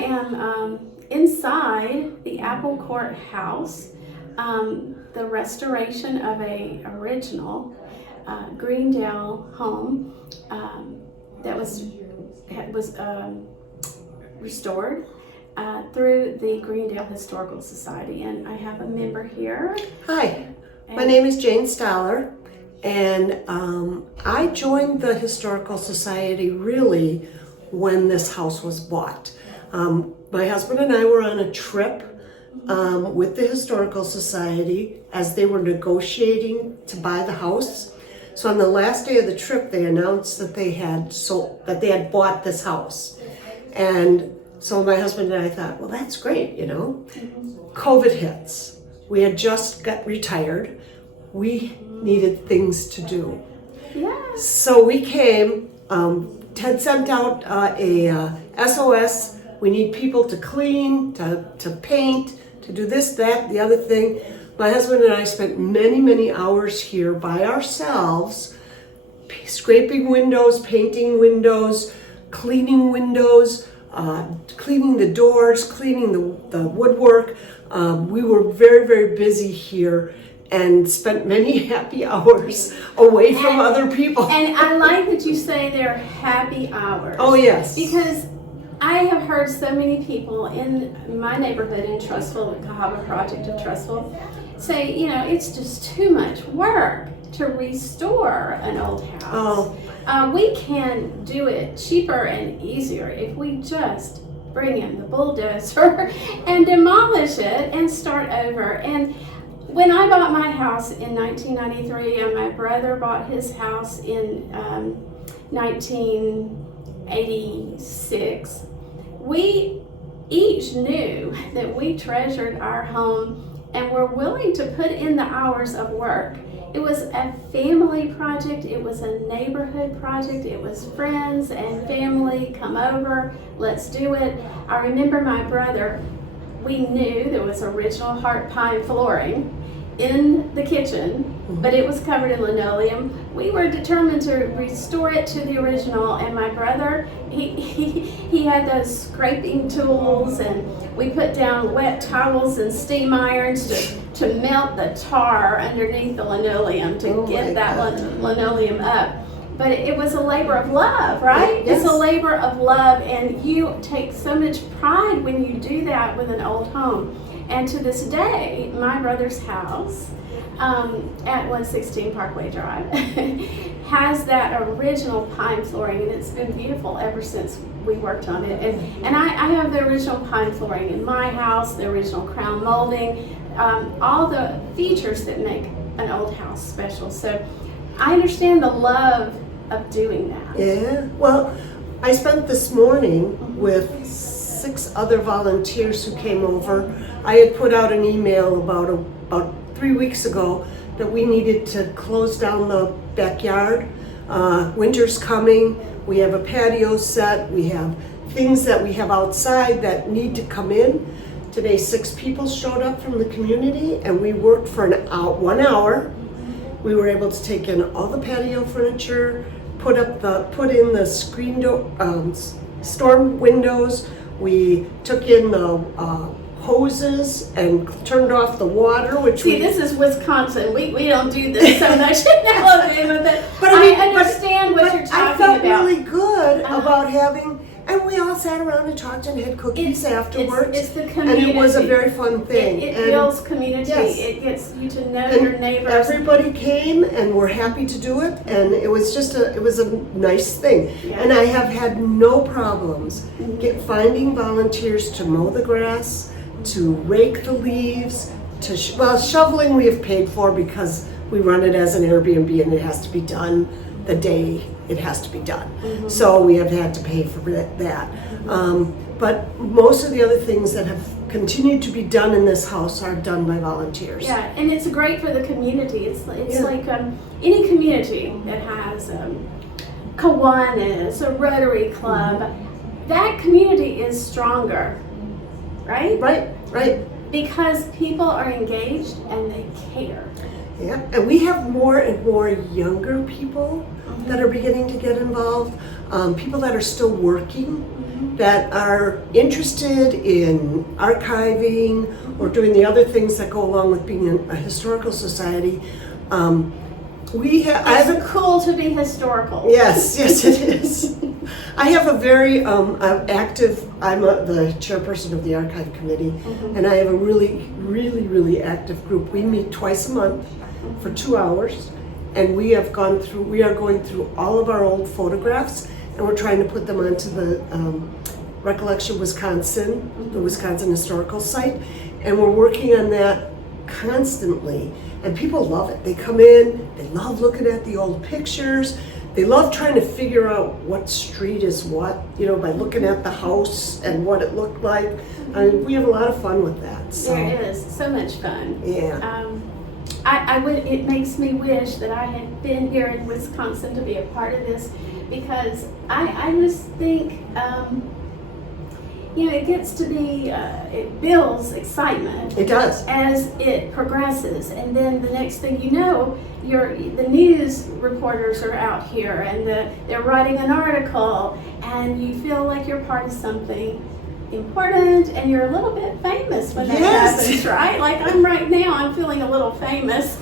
am inside the Apple Court House, the restoration of a original Greendale home that was restored through the Greendale Historical Society, and I have a member here. Hi, my name is Jane Stoller, and I joined the Historical Society really when this house was bought. My husband and I were on a trip with the Historical Society as they were negotiating to buy the house. So on the last day of the trip, they announced that they had bought this house. And so my husband and I thought, well, that's great, you know. COVID hits. We had just got retired. We needed things to do. Yeah. So we came. Ted sent out a SOS. We need people to clean, to paint, to do this, that, the other thing. My husband and I spent many, many hours here by ourselves, scraping windows, painting windows, cleaning windows, cleaning the doors, cleaning the woodwork. We were very, very busy here and spent many happy hours away from other people. And I like that you say they're happy hours. Oh, yes. Because I have heard so many people in my neighborhood in Trussville, the Cahaba Project of Trussville, say, you know, it's just too much work to restore an old house. Oh. We can do it cheaper and easier if we just bring in the bulldozer and demolish it and start over. And when I bought my house in 1993 and my brother bought his house in 1986, we each knew that we treasured our home and were willing to put in the hours of work. It was a family project, it was a neighborhood project, it was friends and family, come over, let's do it. I remember my brother, we knew there was original heart pine flooring in the kitchen, but it was covered in linoleum. We were determined to restore it to the original, and my brother, he had those scraping tools, and we put down wet towels and steam irons to melt the tar underneath the linoleum to get that linoleum up. But it was a labor of love, right? Yes. It's a labor of love, and you take so much pride when you do that with an old home. And to this day, my brother's house at 116 Parkway Drive has that original pine flooring, and it's been beautiful ever since we worked on it. And I have the original pine flooring in my house, the original crown molding, all the features that make an old house special. So I understand the love of doing that. Yeah, well, I spent this morning with 6 other volunteers who came over. I had put out an email about 3 weeks ago that we needed to close down the backyard. Winter's coming. We have a patio set. We have things that we have outside that need to come in. Today, 6 people showed up from the community, and we worked for 1 hour. We were able to take in all the patio furniture, put in the screen door, storm windows. We took in the hoses and turned off the water, which this is Wisconsin. We don't do this so much in Alabama, but I understand what you're talking about. I felt really good about having, and we all sat around and talked and had cookies afterwards. It's the community. And it was a very fun thing. It builds community. Yes. It gets you to know your neighbors. Everybody came and were happy to do it, and it was just a nice thing. Yeah. And I have had no problems finding volunteers to mow the grass, to rake the leaves, shoveling we have paid for because we run it as an Airbnb and it has to be done the day it has to be done. So we have had to pay for that. But most of the other things that have continued to be done in this house are done by volunteers. Yeah, and it's great for the community. It's like any community that has Kiwanis, a Rotary Club, that community is stronger, right? Right. Because people are engaged and they care. Yeah, and we have more and more younger people that are beginning to get involved, people that are still working. that are interested in archiving or doing the other things that go along with being a historical society. It's cool to be historical. Yes, yes it is. I have a very active, I'm the chairperson of the archive committee, and I have a really active group. We meet twice a month for 2 hours, and we are going through all of our old photographs, and we're trying to put them onto the Recollection Wisconsin, the Wisconsin Historical Site, and we're working on that constantly. And people love it. They come in, they love looking at the old pictures. They love trying to figure out what street is what, by looking at the house and what it looked like. I mean, we have a lot of fun with that. So. There is so much fun. Yeah. It makes me wish that I had been here in Wisconsin to be a part of this, because I just think, it gets to be, it builds excitement. It does. As it progresses, and then the next thing you know, the news reporters are out here, and they're writing an article, and you feel like you're part of something important, and you're a little bit famous when that happens, right? Like I'm right now, I'm feeling a little famous.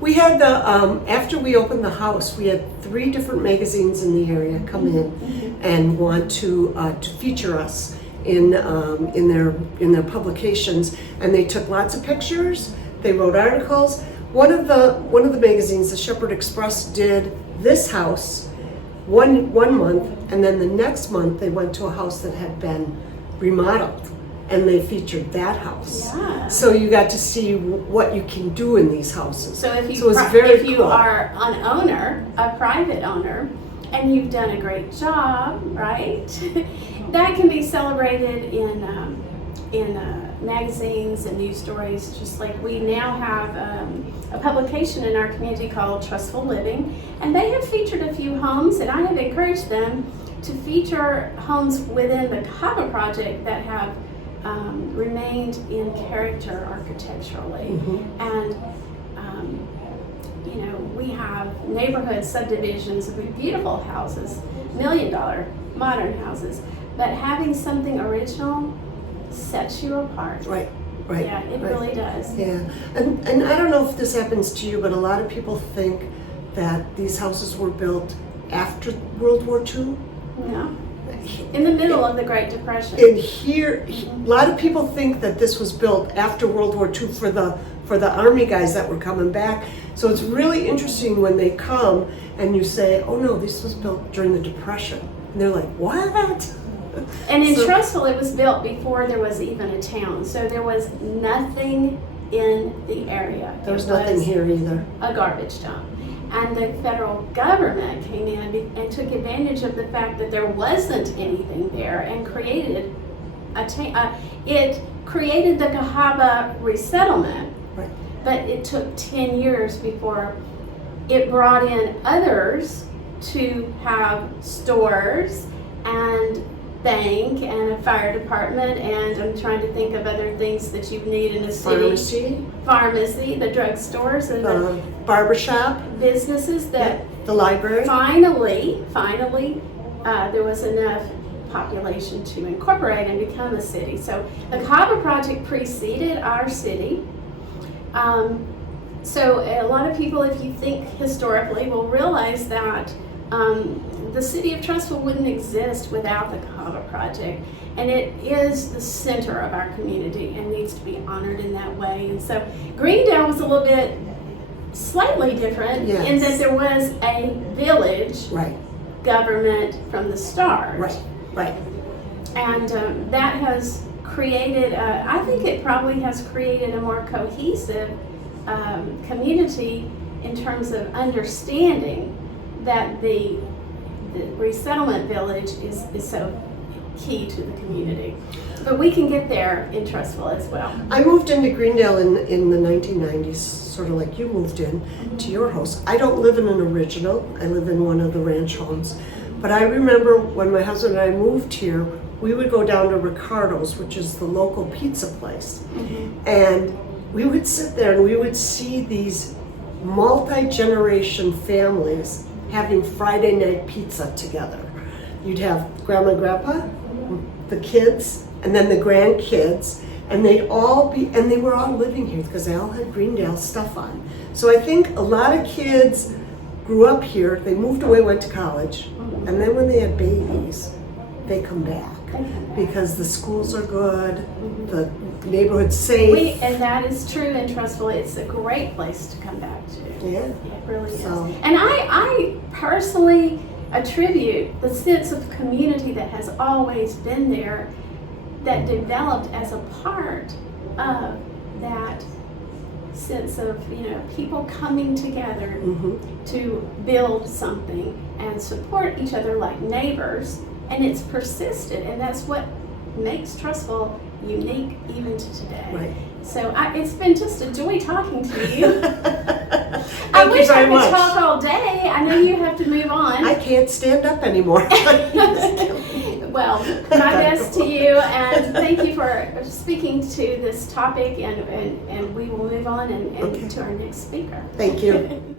We had after we opened the house, we had 3 different magazines in the area come in and want to feature us in their publications, and they took lots of pictures. They wrote articles. One of the magazines, the Shepherd Express, did this house one month, and then the next month they went to a house that had been remodeled, and they featured that house. Yeah. So you got to see what you can do in these houses. So if you cool. are an owner, a private owner, and you've done a great job, right? That can be celebrated in magazines and news stories. Just like we now have a publication in our community called Trussville Living, and they have featured a few homes, and I have encouraged them to feature homes within the Cahaba project that have remained in character architecturally. And we have neighborhood subdivisions with beautiful houses, $1 million modern houses, but having something original sets you apart. Right. Yeah, it really does. Yeah, and I don't know if this happens to you, but a lot of people think that these houses were built after World War II. No. In the middle of the Great Depression. And here, a lot of people think that this was built after World War II for the Army guys that were coming back. So it's really interesting when they come and you say, "Oh no, this was built during the Depression," and they're like, "What?" And in Trussville, it was built before there was even a town, so there was nothing in the area. There was nothing here either. A garbage dump. And the federal government came in and took advantage of the fact that there wasn't anything there and created it created the Cahaba resettlement. Right. But it took 10 years before it brought in others to have stores and bank and a fire department, and I'm trying to think of other things that you need in a city. Pharmacy, the drugstores, and the barbershop, businesses that the library. Finally, there was enough population to incorporate and become a city. So the Cahaba project preceded our city. So a lot of people, if you think historically, will realize that the city of Trussville wouldn't exist without the Cahaba project, and it is the center of our community and needs to be honored in that way. And so Greendale was a little bit slightly different in that there was a village government from the start. Right. And that has created, I think it probably has created a more cohesive community in terms of understanding that the resettlement village is so key to the community. But we can get there in Trussville as well. I moved into Greendale in the 1990s, sort of like you moved in to your house. I don't live in an original. I live in one of the ranch homes. But I remember when my husband and I moved here, we would go down to Ricardo's, which is the local pizza place. And we would sit there and we would see these multi-generation families having Friday night pizza together. you'd have grandma and grandpa, the kids, and then the grandkids, and they'd all be, and they were all living here because they all had Greendale stuff on. So I think a lot of kids grew up here, they moved away, went to college, and then when they had babies, they come back because the schools are good, the neighborhood's safe. And that is true in Trussville. It's a great place to come back to. Yeah. It really is. So- And I personally attribute the sense of community that has always been there, that developed as a part of that sense of, people coming together to build something and support each other like neighbors. And it's persisted, and that's what makes Trussville unique even to today. Right. So it's been just a joy talking to you. I Thank you wish I very could much. talk all day. I know you have to move on. I can't stand up anymore. Well, my best to you, and thank you for speaking to this topic, and we will move on and Okay. to our next speaker. Thank you.